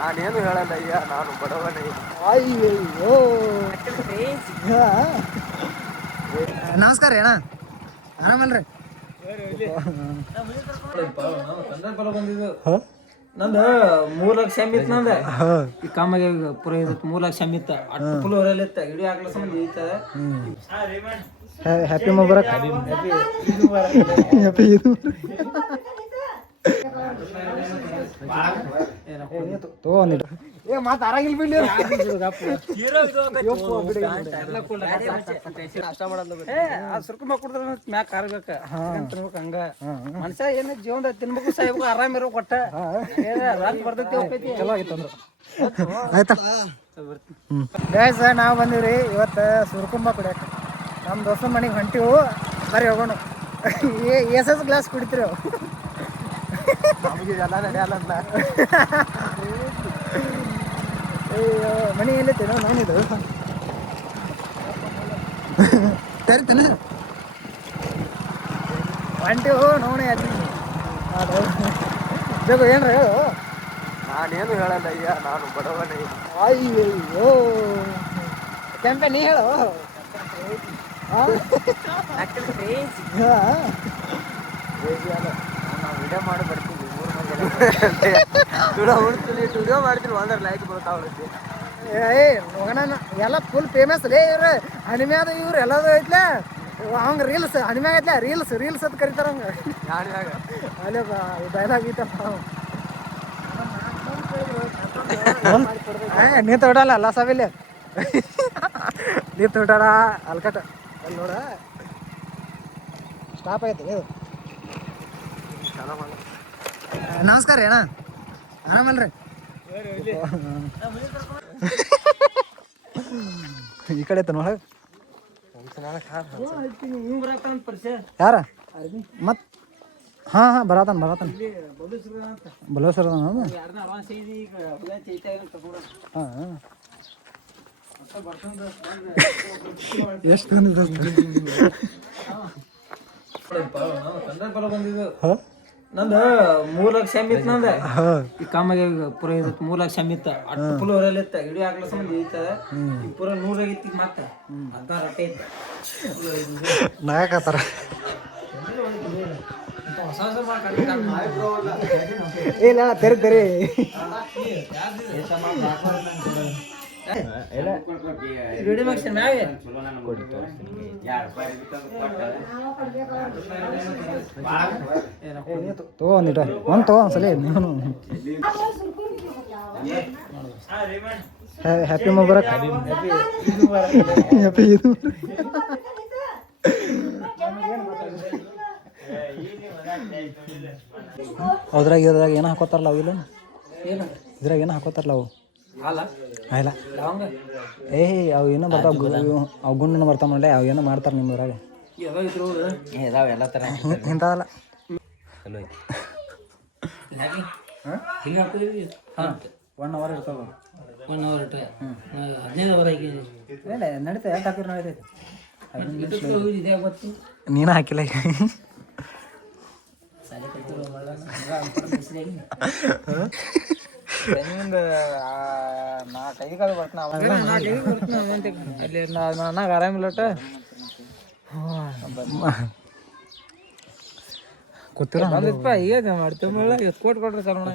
ನಾನೇನು ಹೇಳಲ್ಲ ಅಯ್ಯ, ನಾನು ಬಡವನೇ. ಅಯ್ಯೋ ನಮಸ್ಕಾರ ಅಣ್ಣ, ಆರಾಮಲ್ರಿ? ನಂದು 3 ಲಕ್ಷ ಶಮಿತ್ ನಂದ ಈ ಕಾಮಗೆ ಪುರ ಇರುತ್ತೆ. 3 ಲಕ್ಷ ಶಮಿತ್ ಅಟ್ಟು ಫುಲ್ ಹೊರಲಿತ್ತ ಇಡೀ ಆಗ್ಲ ಸಂಬಂಧ ಈತದ. ಹ್ಯಾಪಿ ಮುಬಾರಕ್. ಹ್ಯಾಪಿ ಇದು ತಗೊಂಡಿಟ್ಟು ಏ ಮಾತು ಆರಾಗಿಲ್ ಬಿಡ್ಲಿ. ಸುರ್ಕುಂಬ ಕುಡ್ದ್ರ ಮ್ಯಾಕ್ ಕಾರ್ಬೇಕ ತಿನ್ಬೇಕು. ಹಂಗ ಮನುಷ್ಯ ಏನ ಜೀವನದಾಗ ತಿನ್ಬೇಕು, ಸಾಯ್ಬೇಕು, ಆರಾಮ್ ಇರೋ ಕೊಟ್ಟ ಬರ್ತೈತಿ. ಹೋಗ್ತೈತಿ. ಚಲೋ ಆಗಿತ್ತು ಅಂದ್ರೆ ಆಯ್ತಾ. ಗೈಸ್ ನಾವು ಬಂದಿವ್ರಿ ಇವತ್ತು ಸುರ್ಕುಂಬ ಕುಡಿಯಕ್ಕೆ. ನಮ್ಮ ದೋಸ್ತನ ಮನೆಗೆ ಹೊಂಟಿವು, ಬರ್ರಿ ಹೋಗೋಣ. ಎಸ್ ಗ್ಲಾಸ್ ಕುಡಿತೀರಿ ನಮಗೆ ಎಲ್ಲ ನಡೆಯಲ್ಲ. ಅಯ್ಯೋ ಮನೆ ಎಲ್ಲೈತೇನೋ ನಾನಿದು ತರಿತೇನೆ ಹೊಂಟಿವು ನೋಡಿ. ಅದು ಬೇಕು ಏನ್ರ ಹೇಳು. ನಾನೇನು ಹೇಳಲ್ಲ ಅಯ್ಯ, ನಾನು ಬಡವನೇ. ಅಯ್ಯೋ ಕೆಂಪೆ ನೀ ಹೇಳು. ನಾವು ವಿಡಿಯೋ ಮಾಡಿ ಬರ್ತೀವಿ. ವಿಡಿಯೋ ಮಾಡ್ತೀವಿ ಒಂದರ ಲೈಕ್ ಬರ್ತಾವಳೈತಿ. ಏ ನೋಗೋಣ ಎಲ್ಲ ಫುಲ್ ಫೇಮಸ್ ಲೇ ಇವ್ರು. ಹನಿಮೆ ಅದು ಇವ್ರು ಎಲ್ಲದು ಐತ್ಲೆ ಅವಂಗ ರೀಲ್ಸ್ ಹನಿಮೆ ಐತ್ಲೆ. ರೀಲ್ಸ್ ಅಂತ ಕರಿತಾರ ಹಂಗ. ಅಲ್ಲೇ ಡೈಲಾಗ್ ಐತಪ್ಪ. ನೀ ತೊಡಲ್ಲ ಅಲ್ಲ ಸವಿಲ್ಲ, ನೀ ತೊಡಲ್ಲ ಅಲ್ಕಟ ಅಲ್ಲಿ ನೋಡ ಸ್ಟಾಪ್ ಐತಿ ಇದು. ನಮಸ್ಕಾರ ಅಣ್ಣ, ಆರಾಮಲ್ರಿ? ಈ ಕಡೆ ಐತ ನೋಡ. ಯಾರ ಮತ್ ಹಾಂ ಬರತಾನ ಬಲೋಸರ ಹಾಂ. ಎಷ್ಟು ನಂದು 3 ಲಕ್ಷ ಶಮಿತ್ ನಂದ ಈ ಕಾಮಗೆ ಪುರ ಇರುತ್ತೆ. 3 ಲಕ್ಷ ಶಮಿತ್ ಅಟ್ಟು ಫುಲ್ ಹೊರಲಿತ್ತ ಇಡೀ ಆಗ್ಲ ಸಂಬಂಧ ಈತದ. ಈ ಪುರ 100 ಆಗಿತ್ತು. ಈಗ ಮತ್ತೆ 16 ರೊಟ್ಟಿ ಐತೆ ನಾಯಕತ್ತಾರ. ಹೊಸ ಇಲ್ಲ ತೆರಿ ವಿಡಿಯೋ ಮಾಡ್ತೀನಿ ನಾವೇ. ತಗೊಂಡಿಟ ಒಂದು ತಗೊಂಡ್ಸಲ ನೀನು. ಹ್ಯಾಪಿ ಮುಬಾರಕ್. ಹ್ಯಾಪಿ ಇದು ಅದ್ರಾಗ ಏನೋ ಹಾಕೋತಾರಲ್ಲ ಅವು ಇಲ್ಲ ಇದ್ರಾಗ ಏನೋ ಹಾಕೋತಾರಲ್ಲ ಅವು ಇಲ್ಲ ಏ ಅವು ಏನೋ ಬರ್ತಾವ ಅವು ಗುಂಡನ ಬರ್ತಾವ ಮಾಡಲೆ. ಅವು ಏನೋ ಮಾಡ್ತಾರೆ ನಿಮ್ಮ ಊರಾಗ ಎಲ್ಲ ಥರ ಇಂಥವಲ್ಲ. ಹಾಂ 1 ಅವರ್ ಇರ್ತಾವ. 1 ಅವರ್ 15 ಅವರ್ ಆಗಿ ನಡೀತಾ ಎಷ್ಟು ಹಾಕಿರಿ ನಡೀತೈತಿ. ಇದೇ ಗೊತ್ತು ನೀನು ಹಾಕಿಲ್ಲ ಈಗ. ನನಗೆ ಆರಾಮಿಲ್ಲಟ ಗೊತ್ತಿರ ಬಂದಿತ್ತಪ್ಪ. ಈಗ ಮಾಡ್ತೀವಿ ಎಷ್ಟು ಕೊಟ್ರಿ ಸರ್ ನೋಡ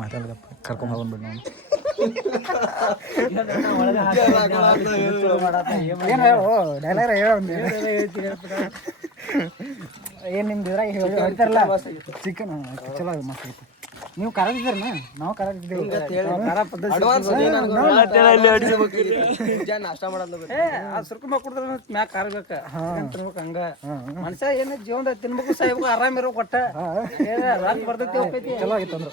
ಮಾತಾಡ್ದಪ್ಪ ಕರ್ಕೊಂಡ್ ಬಂದ್ಬಿಟ್ಟು ನಾನು. ಏನು ಹೇಳು ಡೈಲಾಗ್ ಹೇಳೋ ಏನು ನಿಮ್ದು ಇದ್ರಾಗ ಹೇಳ್ತಾರಲ್ಲ ಚಿಕನ್ ಚಲೋ ಮಸ್ತ್ ಐತಿ. ನೀವು ಕರೆದಿದ್ದೀರನ? ನಾವು ಕರೆದಿದ್ದೇವೆ. ಸುರ್ಕುಂಬ ಕುಡ್ದ್ರ ಮ್ಯಾಕ್ ಕಾರ್ಬೇಕ ತಿನ್ಬೇಕು. ಹಂಗ ಮನುಷ್ಯ ಏನ ಜೀವನದಾಗ ತಿನ್ಬೇಕು, ಸಾಯ್ಬೇಕು, ಆರಾಮ್ ಇರೋ ಕೊಟ್ಟ ಬರ್ತೈತಿ. ಹೋಗ್ತೈತಿ. ಚಲೋ ಆಗಿತ್ತು ಅಂದ್ರೆ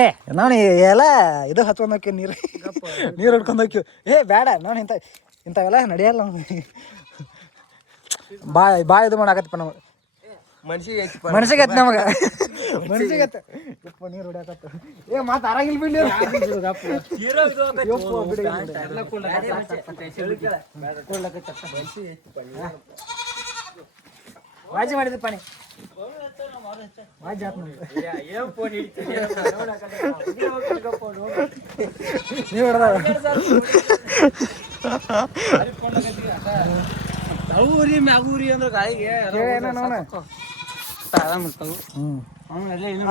ಏ ನಾನು ಎಲ್ಲ ಇದು ಹಚ್ಕೊಂಡೋಕ್ಕಿ ನೀರು ಹೊಡ್ಕೊಂಡೋಕ್ಕಿ. ಏ ಬೇಡ ನಾನು ಇಂಥವೆಲ್ಲ ನಡೆಯಲ್ಲ. ಬಾ ಇದು ಮಾಡಾಕತ್ತಪ್ಪ ನಮಗೆ. ಮನ್ಸಿಗೆ ಹತ್ತು ನಮಗೆ ಮನ್ಸಿಗೆ ಹತ್ತು ಯಪ್ಪ ನೀರು ಹೊಡ್ಯಾಕತ್ತ. ಏ ಮಾತು ಆರಾಗಿಲ್ ಬಿಡ್ಲಿ. ವಾಜಿ ಮಾಡಿದಪ್ಪ ನೀ ಏನ್ ಫೋನ್ ಹಿಡಿತೀನಿ ನೀವು ಹಿಡ್ದಾವ ತಳೂರಿ ಮ್ಯಾಗೂರಿ ಅಂದ್ರೆ ಗಾಳಿಗೆ ಆರಾಮ್ ಇರ್ತಾವು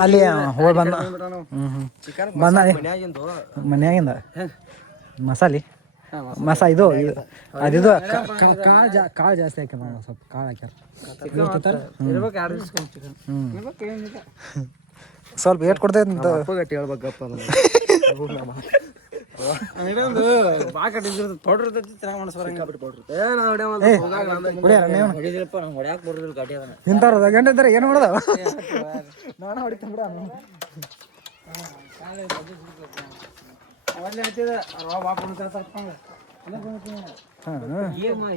ಅಲ್ಲಿ ಹೋಗಿ ಬಂದ ಬಂದ ಮನ್ಯಾಗಿಂದ ಮಸಾಲೆ ಇದು ಅದಿದು ಕಾಳು ಜಾಸ್ತಿ ಹಾಕ್ಯಾರ ಸ್ವಲ್ಪ ಕಾಳು ಹಾಕ್ಯಾರ ಸ್ವಲ್ಪ ಏಟ್ ಕೊಡ್ತೈತೆ ಅಂತ ಹೇಳ್ಬೇಕಪ್ಪ ಪೌಡರ್ ಇರ್ತೈತಿ ಚೆನ್ನಾಗಿ ಮಾಡಿಸ್ಬಾರಂಗ ಹೊಡಿದಿಲ್ಲಪ್ಪ ನಂಗೆ ಹೊಡ್ಯಾಕ್ ಬರೋದಿಲ್ಲ ಗಾಡಿ ಅದನ್ನ ಇಂಥವ್ರು ಗಂಟೆ ಇದ್ದಾರೆ ಏನು ಮಾಡೋದವ ನಾನು ಹೊಡಿತೀನಿ ಬಿಡ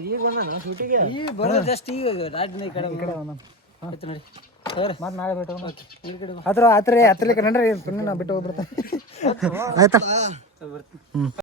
ಈಗ ಬಂದ ಶೂಟಿಗೆ ಈಗ ಬರೋದು ಜಸ್ಟ್ ಈಗ ರಾಜ್ಯ ಕಡೆ ನೋಡಿ ಮತ್ತೆ ನಾಳೆ ಬಿಟ್ಟು ಹತ್ರಲಿಕ್ಕೆ ನಡ್ರಿ ನಾ ಬಿಟ್ಟು ಹೋಗ್ಬಿಡ್ತೇನೆ ಆಯ್ತಾ